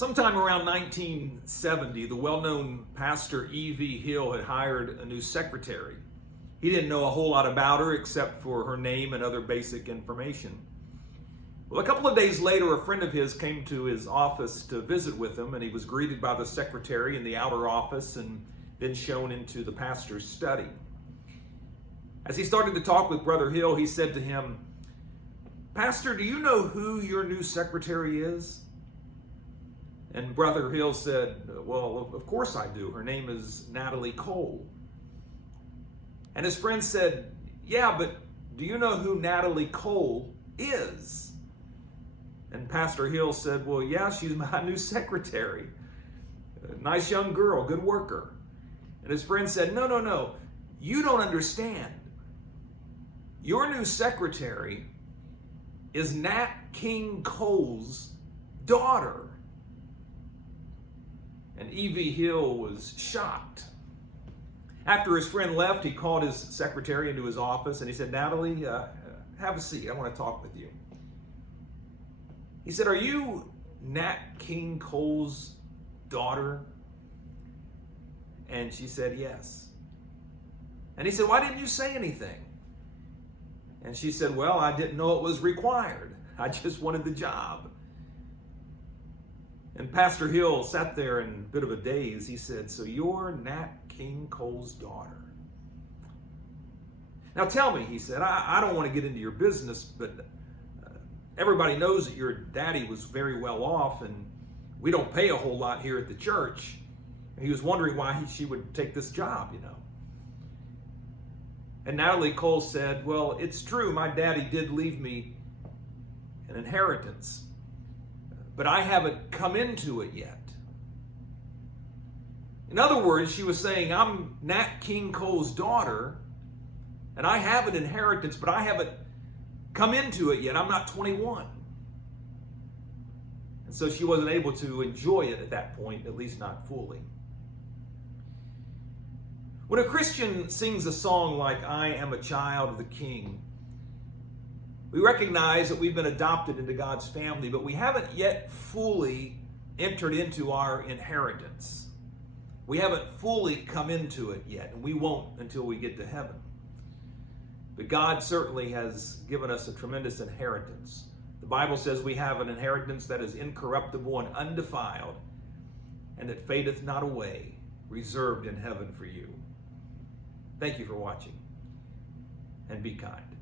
Sometime around 1970, the well-known pastor E.V. Hill had hired a new secretary. He didn't know a whole lot about her except for her name and other basic information. Well, a couple of days later, a friend of his came to his office to visit with him, and he was greeted by the secretary in the outer office and then shown into the pastor's study. As he started to talk with Brother Hill, he said to him, "Pastor, do you know who your new secretary is?" And Brother Hill said, "Well, of course I do. Her name is Natalie Cole." And his friend said, "Yeah, but do you know who Natalie Cole is?" And Pastor Hill said, "Well, yeah, she's my new secretary. A nice young girl, good worker." And his friend said, No, you don't understand. Your new secretary is Nat King Cole's daughter." And E.V. Hill was shocked. After his friend left, he called his secretary into his office and he said, "Natalie, have a seat. I want to talk with you." He said, "Are you Nat King Cole's daughter?" And she said, "Yes." And he said, "Why didn't you say anything?" And she said, "Well, I didn't know it was required. I just wanted the job." And Pastor Hill sat there in a bit of a daze. He said, "So you're Nat King Cole's daughter. Now tell me," he said, I don't want to get into your business, but everybody knows that your daddy was very well off and we don't pay a whole lot here at the church." And he was wondering why she would take this job, you know. And Natalie Cole said, "Well, it's true. My daddy did leave me an inheritance, but I haven't come into it yet." In other words, she was saying, "I'm Nat King Cole's daughter, and I have an inheritance, but I haven't come into it yet. I'm not 21. And so she wasn't able to enjoy it at that point, at least not fully. When a Christian sings a song like "I Am a Child of the King," we recognize that we've been adopted into God's family, but we haven't yet fully entered into our inheritance. We haven't fully come into it yet, and we won't until we get to heaven. But God certainly has given us a tremendous inheritance. The Bible says we have an inheritance that is incorruptible and undefiled, and that fadeth not away, reserved in heaven for you. Thank you for watching, and be kind.